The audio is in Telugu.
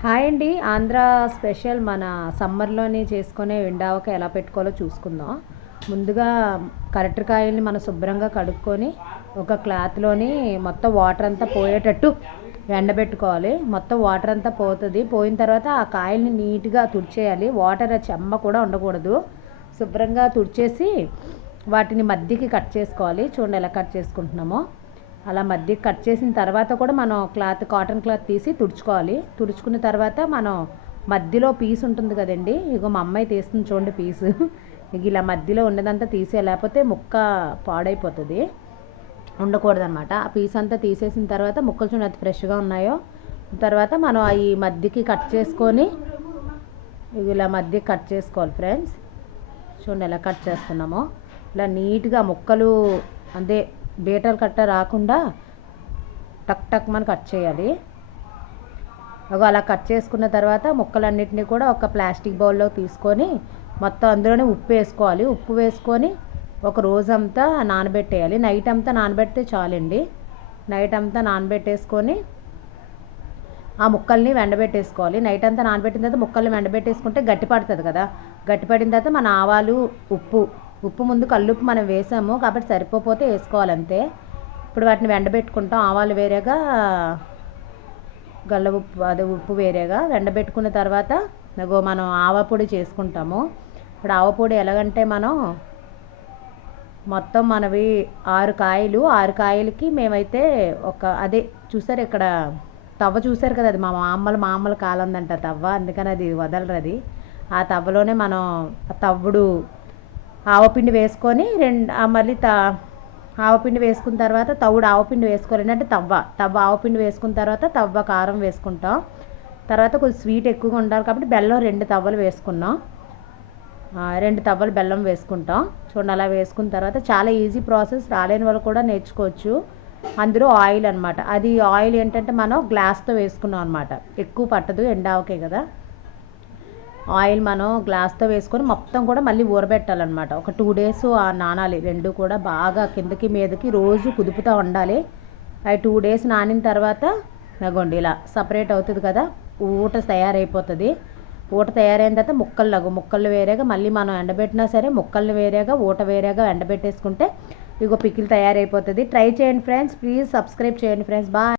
హాయ్ అండి. ఆంధ్ర స్పెషల్ మన సమ్మర్లోని చేసుకునే ఎండావక ఎలా పెట్టుకోవాలో చూసుకుందాం. ముందుగా కరటికాయల్ని మనం శుభ్రంగా కడుక్కొని ఒక క్లాత్లోని మొత్తం వాటర్ అంతా పోయేటట్టు ఎండబెట్టుకోవాలి. మొత్తం వాటర్ అంతా పోతుంది. పోయిన తర్వాత ఆ కాయల్ని నీట్గా తుడిచేయాలి. వాటర్ చెమ్మ కూడా ఉండకూడదు. శుభ్రంగా తుడిచేసి వాటిని మధ్యకి కట్ చేసుకోవాలి. చూడండి ఎలా కట్ చేసుకుంటున్నామో. అలా మధ్యకి కట్ చేసిన తర్వాత కూడా మనం క్లాత్ కాటన్ క్లాత్ తీసి తుడుచుకోవాలి. తుడుచుకున్న తర్వాత మనం మధ్యలో పీస్ ఉంటుంది కదండి. ఇగో మా అమ్మాయి తీస్తుంది చూడండి పీసు. ఇక ఇలా మధ్యలో ఉండదంతా తీసే లేకపోతే ముక్క పాడైపోతుంది. ఉండకూడదనమాట ఆ పీస్ అంతా తీసేసిన తర్వాత ముక్కలు చూడండి అది ఫ్రెష్గా ఉన్నాయో. తర్వాత మనం అవి మధ్యకి కట్ చేసుకొని ఇవి ఇలా మధ్య కట్ చేసుకోవాలి ఫ్రెండ్స్ చూడండి ఎలా కట్ చేస్తున్నామో. ఇలా నీట్గా ముక్కలు అంటే బీటలు కట్ట రాకుండా టక్ టక్ మన కట్ చేయాలి. అలా కట్ చేసుకున్న తర్వాత ముక్కలన్నిటినీ కూడా ఒక ప్లాస్టిక్ బౌల్లో తీసుకొని మొత్తం అందులోనే ఉప్పు వేసుకోవాలి. ఉప్పు వేసుకొని ఒక రోజంతా నానబెట్టేయాలి. నైట్ అంతా నానబెడితే చాలండి. నైట్ అంతా నానబెట్టేసుకొని ఆ ముక్కల్ని వెండబెట్టేసుకోవాలి. నైట్ అంతా నానబెట్టిన తర్వాత ముక్కల్ని వెండబెట్టేసుకుంటే గట్టి పడుతుంది కదా. గట్టి పడిన తర్వాత మన ఆవాలు ఉప్పు ఉప్పు ముందు కల్లుప్పు మనం వేసాము కాబట్టి సరిపోతే వేసుకోవాలి అంతే ఇప్పుడు వాటిని వెండబెట్టుకుంటాం. ఆవాలు వేరేగా గల్ల ఉప్పు అదే ఉప్పు వేరేగా వెండబెట్టుకున్న తర్వాత ఇగో మనం ఆవపొడి చేసుకుంటాము. ఇప్పుడు ఆవపొడి ఎలాగంటే మనం మొత్తం మనవి ఆరు కాయలు ఆరు కాయలకి మేమైతే ఒక అదే చూసారు ఇక్కడ తవ్వ చూసారు కదా అది మా మామలు మామలు కాలందంట తవ్వ. అందుకని అది వదలరు అది ఆ తవ్వలోనే మనం తవ్వుడు ఆవపిండి వేసుకొని రెండు మళ్ళీ త ఆవపిండి వేసుకున్న తర్వాత తవుడు ఆవపిండి వేసుకోవాలి. అంటే తవ్వ తవ్వ ఆవపిండి వేసుకున్న తర్వాత తవ్వ కారం వేసుకుంటాం. తర్వాత కొంచెం స్వీట్ ఎక్కువగా ఉండాలి కాబట్టి బెల్లం రెండు తవ్వలు వేసుకున్నాం. రెండు తవ్వలు బెల్లం వేసుకుంటాం. చూడండి అలా వేసుకున్న తర్వాత చాలా ఈజీ ప్రాసెస్ రాలేని వాళ్ళు కూడా నేర్చుకోవచ్చు. అందులో ఆయిల్ అనమాట అది ఆయిల్ ఏంటంటే మనం గ్లాస్తో వేసుకున్నాం అనమాట ఎక్కువ పట్టదు ఎండావకే కదా. ఆయిల్ మనం గ్లాస్తో వేసుకొని మొత్తం కూడా మళ్ళీ ఊరబెట్టాలన్నమాట. ఒక టూ డేస్ నానాలి. రెండు కూడా బాగా కిందకి మీదకి రోజు కుదుపుతూ ఉండాలి. అవి టూ డేస్ నానిన తర్వాత నగోండి ఇలా సపరేట్ అవుతుంది కదా ఊట తయారైపోతుంది. ఊట తయారైన తర్వాత ముక్కలు నగు ముక్కలు వేరేగా మళ్ళీ మనం ఎండబెట్టినా సరే ముక్కల్ని వేరేగా ఊట వేరేగా ఎండబెట్టేసుకుంటే ఇగో పికిల్ తయారైపోతుంది. ట్రై చేయండి ఫ్రెండ్స్ ప్లీజ్ సబ్స్క్రైబ్ చేయండి ఫ్రెండ్స్. బాయ్